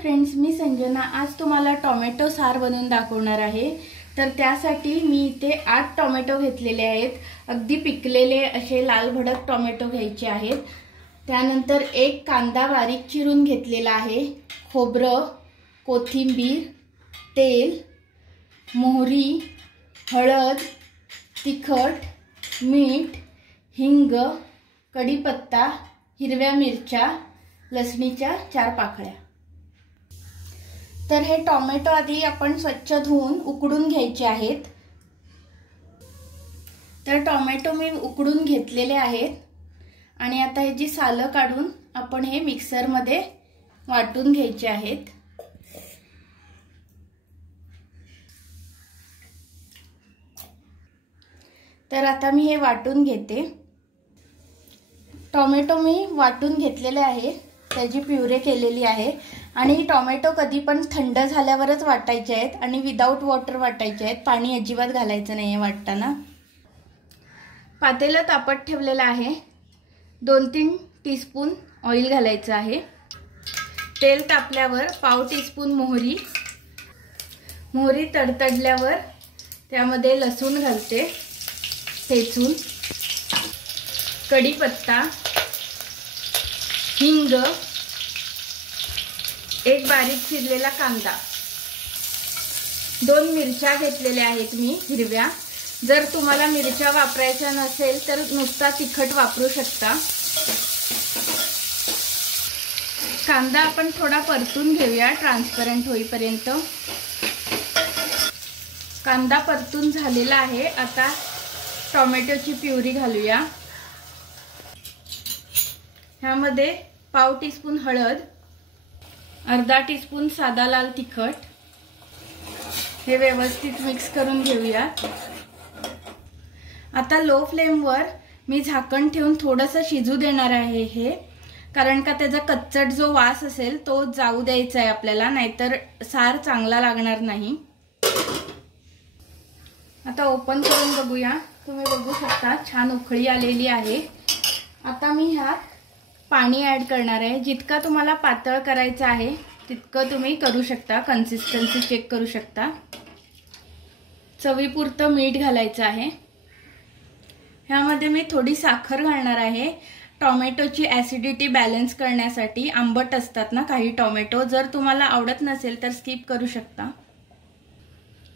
Friends, मी संजना आज तुम्हाला tomato सार बनवून दाखवणार आहे। तर त्यासाठी मी इथे 8 टोमॅटो घेतलेले आहेत। अगदी पिकलेले असे लाल भडक टोमॅटो घ्यायचे आहेत। त्यानंतर एक कांदा बारीक चिरून घेतलेला आहे, खोबरं, कोथिंबीर, तेल, मोहरी, हळद, तिखट, मीठ, हिंग, कढीपत्ता, हिरव्या मिरच्या, लसणीच्या 4 पाकळ्या। तर हे टोमॅटो आधी आपण स्वच्छ धुवून उकडून घ्यायचे आहेत। तर टोमॅटो मी उकडून घेतलेले आहेत आणि आता हे जी सालं काढून आपण हे मिक्सर मध्ये वाटून घ्यायचे आहेत। तर आता मी हे वाटून घेते। टोमॅटो मी वाटून घेतलेले आहे, त्याची प्युरे केलेली आहे आणि टोमॅटो कधी पण थंड झाल्यावरच वाटायचे आहेत आणि विदाउट वॉटर वाटायचे आहेत, पाणी अजिबात घालायचं नाहीये वाटताना। पातेलं तापत ठेवलेलं आहे, 2-3 टीस्पून ऑइल घालायचं आहे। तेल तापल्यावर पाव टीस्पून मोहरी तडतडल्यावर त्यामध्ये लसूण घालते ठेचून, कढीपत्ता, हिंग, एक बारीक चिरलेला कांदा, 2 मिरच्या घेतलेल्या आहेत मी हिरव्या। जर तुम्हाला मिरच्या वापरायच्या नसेल तर नुसता तिखट वापरू शकता। कांदा आपण थोडा परतून घेऊया ट्रान्सपरंट होईपर्यंत। कांदा परतून झालेला आहे, आता टोमॅटोची प्युरी घालूया। ह्यामध्ये पाव टीस्पून हळद, अर्धा टीस्पून साधा लाल तिखट, हे व्यवस्थित मिक्स करून घेऊया। आता लो फ्लेमवर मी झाकण ठेवून थोडंसं शिजू देणार आहे हे, कारण का त्याचा कच्चट जो वास असेल तो जाऊ द्यायचा आहे आपल्याला, नाहीतर सार चांगला लागणार नाही। आता ओपन करून बघूया, तुम्ही बघू शकता छान उकळी आलेली आहे। आता मी ह्यात पाणी ऍड करणार आहे। जितका तुम्हाला पातळ करायचं आहे तितकं तुम्ही करू शकता, कन्सिस्टन्सी चेक करू शकता। चवीपुरतं मीठ घालायचं आहे। ह्यामध्ये मी थोडी साखर घालणार आहे, टोमॅटोची ऍसिडिटी बॅलन्स करण्यासाठी। आंबट असतात ना काही टोमॅटो, जर तुम्हाला आवडत नसेल तर स्किप करू शकता।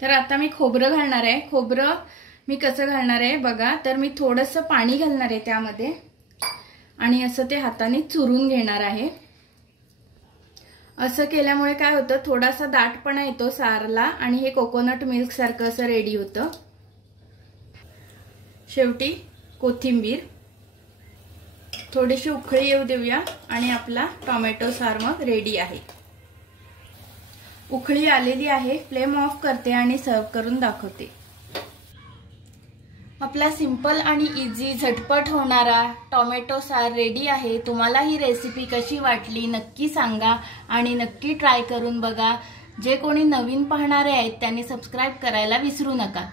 तर आता मी खोबरं घालणार आहे। खोबरं मी कसं घालणार आहे बघा, तर मी थोडंसं पाणी घालणार आहे त्यामध्ये आणि असं ते हाताने चुरून घेणार आहे। असं केल्यामुळे काय होतं, थोडासा दाटपणा येतो सारला आणि हे कोकोनट मिल्क सारखं असं रेडी होतं। शेवटी कोथिंबीर, थोडीशी उकळी येऊ देऊया आणि आपला टोमॅटो सार मग रेडी आहे। उकळी आलेली आहे, फ्लेम ऑफ करते आणि सर्व करून दाखवते। आपला सिंपल आणि इझी झटपट होणारा टोमॅटो सार रेडी आहे। तुम्हाला ही रेसिपी कशी वाटली नक्की सांगा आणि नक्की ट्राय करून बघा। जे कोणी नवीन पाहणारे आहेत त्यांनी सबस्क्राइब करायला विसरू नका।